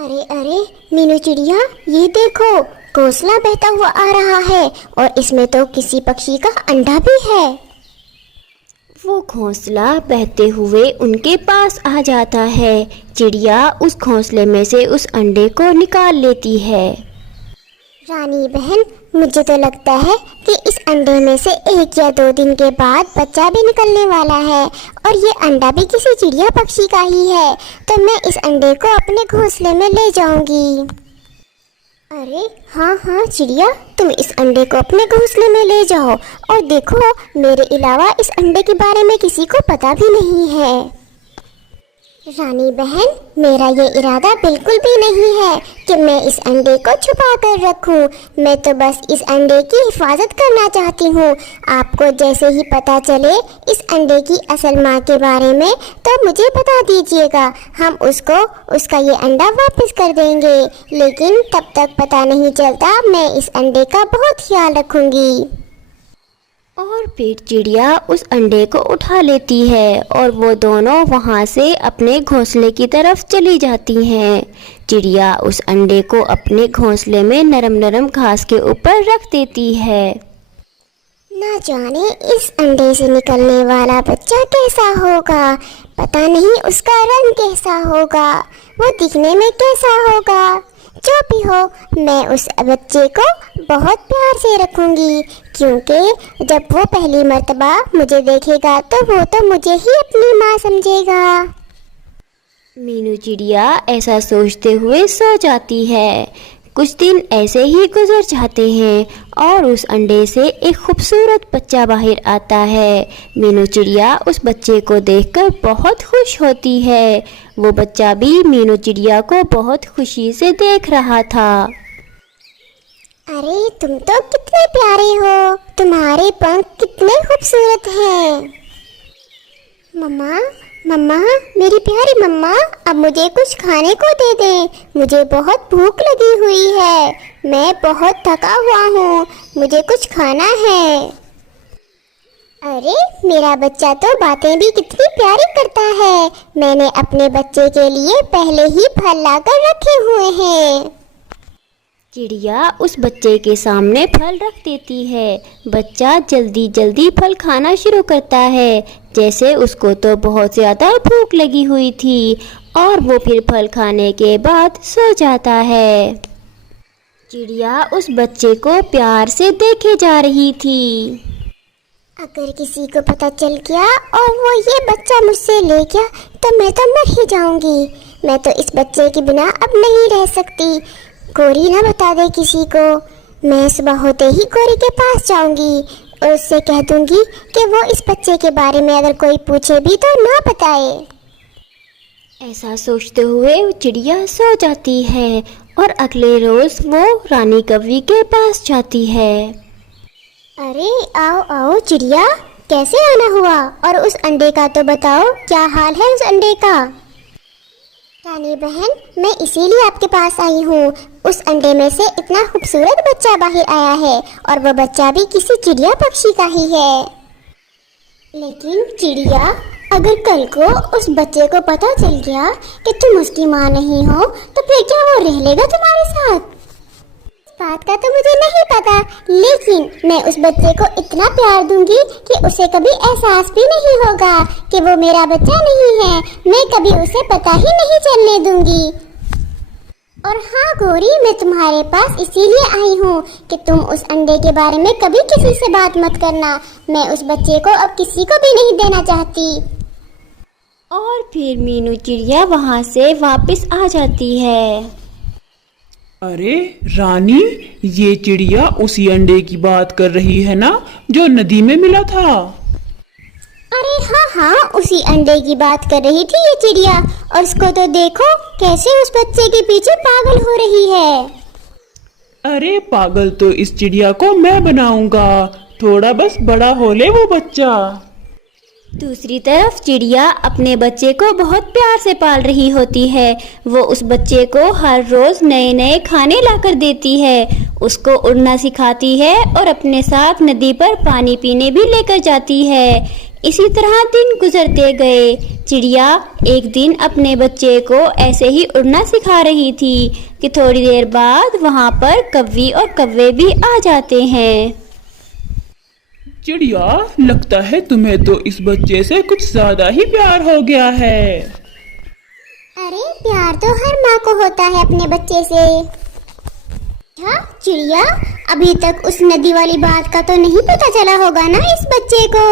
अरे अरे मीनू चिड़िया, ये देखो, घोंसला बहता हुआ आ रहा है और इसमें तो किसी पक्षी का अंडा भी है। वो घोंसला बहते हुए उनके पास आ जाता है। चिड़िया उस घोंसले में से उस अंडे को निकाल लेती है। रानी बहन, मुझे तो लगता है कि इस अंडे में से 1 या 2 दिन के बाद बच्चा भी निकलने वाला है और ये अंडा भी किसी चिड़िया पक्षी का ही है, तो मैं इस अंडे को अपने घोंसले में ले जाऊंगी। अरे हाँ हाँ चिड़िया, तुम इस अंडे को अपने घोंसले में ले जाओ और देखो, मेरे अलावा इस अंडे के बारे में किसी को पता भी नहीं है। रानी बहन, मेरा ये इरादा बिल्कुल भी नहीं है कि मैं इस अंडे को छुपा कर रखूं। मैं तो बस इस अंडे की हिफाजत करना चाहती हूँ। आपको जैसे ही पता चले इस अंडे की असल माँ के बारे में तो मुझे बता दीजिएगा। हम उसको उसका ये अंडा वापस कर देंगे, लेकिन तब तक पता नहीं चलता। मैं इस अंडे का बहुत ख्याल रखूँगी। और फिर चिड़िया उस अंडे को उठा लेती है और वो दोनों वहाँ से अपने घोंसले की तरफ चली जाती हैं। चिड़िया उस अंडे को अपने घोंसले में नरम नरम घास के ऊपर रख देती है। ना जाने इस अंडे से निकलने वाला बच्चा कैसा होगा, पता नहीं उसका रंग कैसा होगा, वो दिखने में कैसा होगा। जो भी हो, मैं उस बच्चे को बहुत प्यार से रखूंगी, क्योंकि जब वो पहली मर्तबा मुझे देखेगा तो वो तो मुझे ही अपनी माँ समझेगा। मीनू चिड़िया ऐसा सोचते हुए सो जाती है। कुछ दिन ऐसे ही गुजर जाते हैं और उस अंडे से एक खूबसूरत बच्चा बाहर आता है। मीनू चिड़िया उस बच्चे को देखकर बहुत खुश होती है। वो बच्चा भी मीनू चिड़िया को बहुत खुशी से देख रहा था। अरे तुम तो कितने प्यारे हो, तुम्हारे पंख कितने खूबसूरत हैं। मम्मा मम्मा, मेरी प्यारी मम्मा, अब मुझे कुछ खाने को दे दें। मुझे बहुत भूख लगी हुई है, मैं बहुत थका हुआ हूँ, मुझे कुछ खाना है। अरे मेरा बच्चा तो बातें भी कितनी प्यारी करता है। मैंने अपने बच्चे के लिए पहले ही फल लाकर रखे हुए हैं। चिड़िया उस बच्चे के सामने फल रख देती है। बच्चा जल्दी जल्दी फल खाना शुरू करता है, जैसे उसको तो बहुत ज़्यादा भूख लगी हुई थी, और वो फिर फल खाने के बाद सो जाता है। चिड़िया उस बच्चे को प्यार से देखे जा रही थी। अगर किसी को पता चल गया और वो ये बच्चा मुझसे ले गया तो मैं तो मर ही जाऊंगी। मैं तो इस बच्चे के बिना अब नहीं रह सकती। गोरी ना बता दे किसी को। मैं सुबह होते ही गोरी के पास जाऊंगी और उससे कह दूंगी कि वो इस बच्चे के बारे में अगर कोई पूछे भी तो ना बताए। ऐसा सोचते हुए चिड़िया सो जाती है और अगले रोज वो रानी कौवी के पास जाती है। अरे आओ आओ चिड़िया, कैसे आना हुआ? और उस अंडे का तो बताओ, क्या हाल है उस अंडे का? रानी बहन, मैं इसीलिए आपके पास आई हूँ। उस अंडे में से इतना खूबसूरत बच्चा बाहर आया है और वो बच्चा भी किसी चिड़िया पक्षी का ही है। लेकिन चिड़िया, अगर कल को उस बच्चे को पता चल गया कि तुम उसकी माँ नहीं हो तो फिर क्या वो रह लेगा तुम्हारे साथ? इस बात का तो मुझे नहीं पता, लेकिन मैं उस बच्चे को इतना प्यार दूंगी कि उसे कभी एहसास भी नहीं होगा कि वो मेरा बच्चा नहीं है। मैं कभी उसे पता ही नहीं चलने दूंगी। और हाँ गोरी, मैं तुम्हारे पास इसीलिए आई हूँ कि तुम उस अंडे के बारे में कभी किसी से बात मत करना। मैं उस बच्चे को अब किसी को भी नहीं देना चाहती। और फिर मीनू चिड़िया वहाँ से वापस आ जाती है। अरे रानी, ये चिड़िया उसी अंडे की बात कर रही है ना जो नदी में मिला था? अरे हाँ हाँ, उसी अंडे की बात कर रही थी ये चिड़िया। और उसको तो देखो कैसे उस बच्चे के पीछे पागल हो रही है। अरे पागल तो इस चिड़िया को मैं बनाऊंगा, थोड़ा बस बड़ा हो ले वो बच्चा। दूसरी तरफ चिड़िया अपने बच्चे को बहुत प्यार से पाल रही होती है। वो उस बच्चे को हर रोज नए नए खाने लाकर देती है, उसको उड़ना सिखाती है और अपने साथ नदी पर पानी पीने भी लेकर जाती है। इसी तरह दिन गुजरते गए। चिड़िया एक दिन अपने बच्चे को ऐसे ही उड़ना सिखा रही थी कि थोड़ी देर बाद वहाँ पर कव्वी और कव्वे भी आ जाते हैं। चिड़िया, लगता है तुम्हें तो इस बच्चे से कुछ ज्यादा ही प्यार हो गया है। अरे प्यार तो हर माँ को होता है अपने बच्चे से। हाँ चिड़िया, अभी तक उस नदी वाली बात का तो नहीं पता चला होगा ना इस बच्चे को।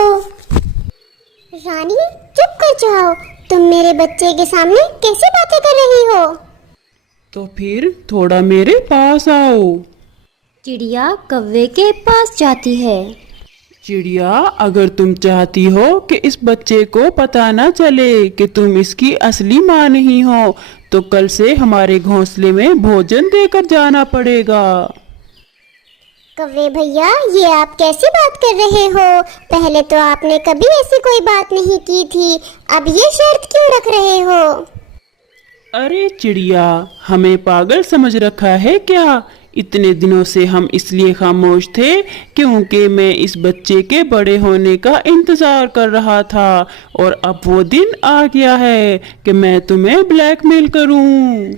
रानी चुप कर जाओ, तुम मेरे बच्चे के सामने कैसी बातें कर रही हो? तो फिर थोड़ा मेरे पास आओ। चिड़िया कव्वे के पास जाती है। चिड़िया, अगर तुम चाहती हो कि इस बच्चे को पता न चले कि तुम इसकी असली माँ नहीं हो, तो कल से हमारे घोंसले में भोजन देकर जाना पड़ेगा। कव्वे भैया, ये आप कैसी बात कर रहे हो? पहले तो आपने कभी ऐसी कोई बात नहीं की थी, अब ये शर्त क्यों रख रहे हो? अरे चिड़िया, हमें पागल समझ रखा है क्या? इतने दिनों से हम इसलिए खामोश थे क्योंकि मैं इस बच्चे के बड़े होने का इंतजार कर रहा था, और अब वो दिन आ गया है कि मैं तुम्हें ब्लैकमेल करूं।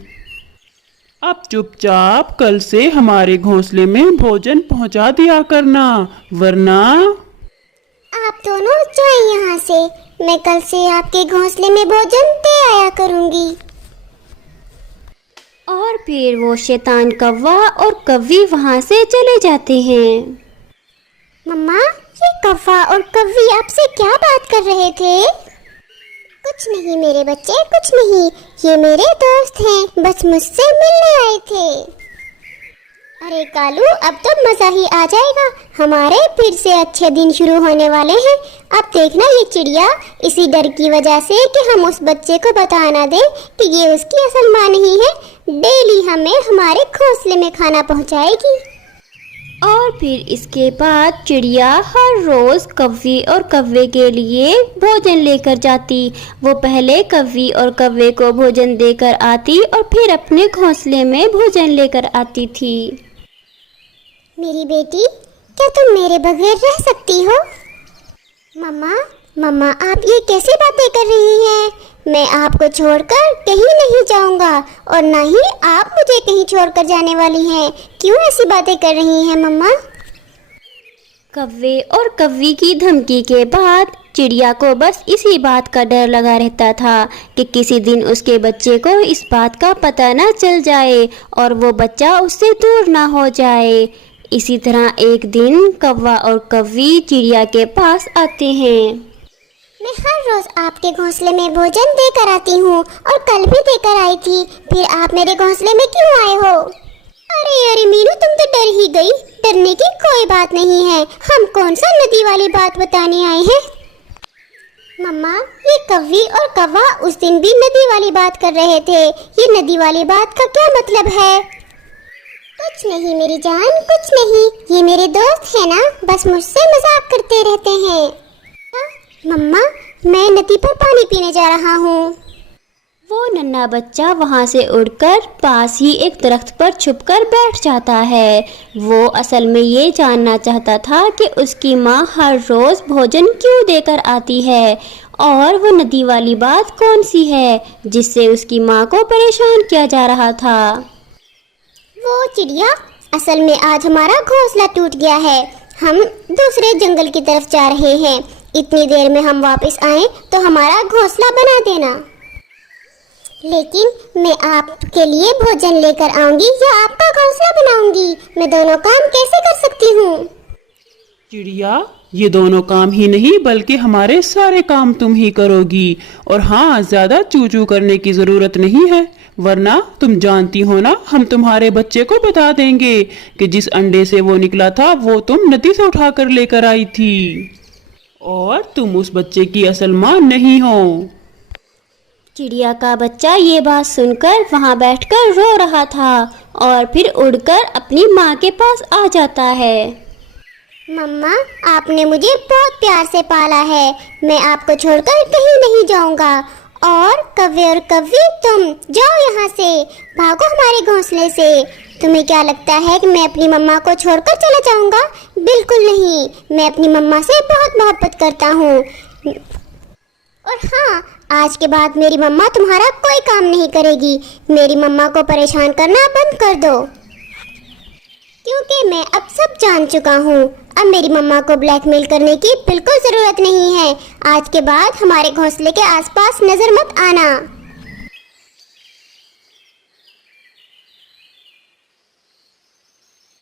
अब चुपचाप कल से हमारे घोंसले में भोजन पहुंचा दिया करना, वरना। आप दोनों जाएं यहाँ से, मैं कल से आपके घोंसले में भोजन दे आया करूँगी। और फिर वो शैतान कौवा और कव्वी वहाँ से चले जाते हैं। मम्मा, ये कौवा और कव्वी आपसे क्या बात कर रहे थे? कुछ नहीं मेरे बच्चे, कुछ नहीं, ये मेरे दोस्त हैं, बस मुझसे मिलने आए थे। अरे कालू, अब तो मजा ही आ जाएगा, हमारे फिर से अच्छे दिन शुरू होने वाले हैं। अब देखना ये चिड़िया इसी डर की वजह से कि हम उस बच्चे को बता ना दें कि ये उसकी असल माँ नहीं है, डेली हमें हमारे घोंसले में खाना पहुँचाएगी। और फिर इसके बाद चिड़िया हर रोज कव्वी और कव्वे के लिए भोजन लेकर जाती। वो पहले कव्वी और कव्वे को भोजन देकर आती और फिर अपने घोंसले में भोजन लेकर आती थी। मेरी बेटी, क्या तुम मेरे बगैर रह सकती हो? मम्मा, मम्मा, आप ये कैसी बातें कर रही हैं? मैं आपको छोड़कर कहीं नहीं जाऊंगा और ना ही आप मुझे कहीं छोड़कर जाने वाली हैं। क्यों ऐसी बातें कर रही हैं मम्मा? कव्वे और कव्वी की धमकी के बाद चिड़िया को बस इसी बात का डर लगा रहता था कि किसी दिन उसके बच्चे को इस बात का पता ना चल जाए और वो बच्चा उससे दूर ना हो जाए। इसी तरह एक दिन कौवा और कव्वी चिड़िया के पास आते हैं। मैं हर रोज आपके घोंसले में भोजन देकर आती हूँ और कल भी देकर आई थी, फिर आप मेरे घोंसले में क्यों आए हो? अरे मीनू, तुम तो डर ही गई। डरने की कोई बात नहीं है, हम कौन सा नदी वाली बात बताने आए हैं। मम्मा, ये कव्वी और कौवा उस दिन भी नदी वाली बात कर रहे थे, ये नदी वाली बात का क्या मतलब है? कुछ नहीं मेरी जान, कुछ नहीं, ये मेरे दोस्त है ना, बस मुझसे मजाक करते रहते हैं। मम्मा, मैं नदी पर पानी पीने जा रहा हूँ। वो नन्हा बच्चा वहाँ से उड़कर पास ही एक दरख्त पर छुपकर बैठ जाता है। वो असल में ये जानना चाहता था कि उसकी माँ हर रोज़ भोजन क्यों देकर आती है और वो नदी वाली बात कौन सी है जिससे उसकी माँ को परेशान किया जा रहा था। वो चिड़िया, असल में आज हमारा घोंसला टूट गया है, हम दूसरे जंगल की तरफ जा रहे हैं। इतनी देर में हम वापस आए तो हमारा घोंसला बना देना, लेकिन मैं आपके लिए भोजन लेकर आऊंगी या आपका घोंसला बनाऊंगी। मैं दोनों काम कैसे कर सकती हूँ? चिड़िया, ये दोनों काम ही नहीं बल्कि हमारे सारे काम तुम ही करोगी, और हाँ, ज्यादा चू चू करने की जरूरत नहीं है, वरना तुम जानती हो ना, हम तुम्हारे बच्चे को बता देंगे कि जिस अंडे से वो निकला था वो तुम नदी से उठाकर लेकर आई थी और तुम उस बच्चे की असल माँ नहीं हो। चिड़िया का बच्चा ये बात सुनकर वहाँ बैठकर रो रहा था और फिर उड़कर अपनी माँ के पास आ जाता है। मम्मा, आपने मुझे बहुत प्यार से पाला है, मैं आपको छोड़कर कहीं नहीं जाऊंगा। और कव्वे और कव्वी, तुम जाओ यहाँ से, भागो हमारे घोंसले से। तुम्हें क्या लगता है कि मैं अपनी मम्मा को छोड़कर चला जाऊंगा? बिल्कुल नहीं, मैं अपनी मम्मा से बहुत मोहब्बत करता हूँ। और हाँ, आज के बाद मेरी मम्मा तुम्हारा कोई काम नहीं करेगी। मेरी मम्मा को परेशान करना बंद कर दो, क्योंकि मैं अब सब जान चुका हूँ। अब मेरी मम्मा को ब्लैकमेल करने की बिल्कुल ज़रूरत नहीं है। आज के बाद हमारे घोंसले के आसपास नज़र मत आना।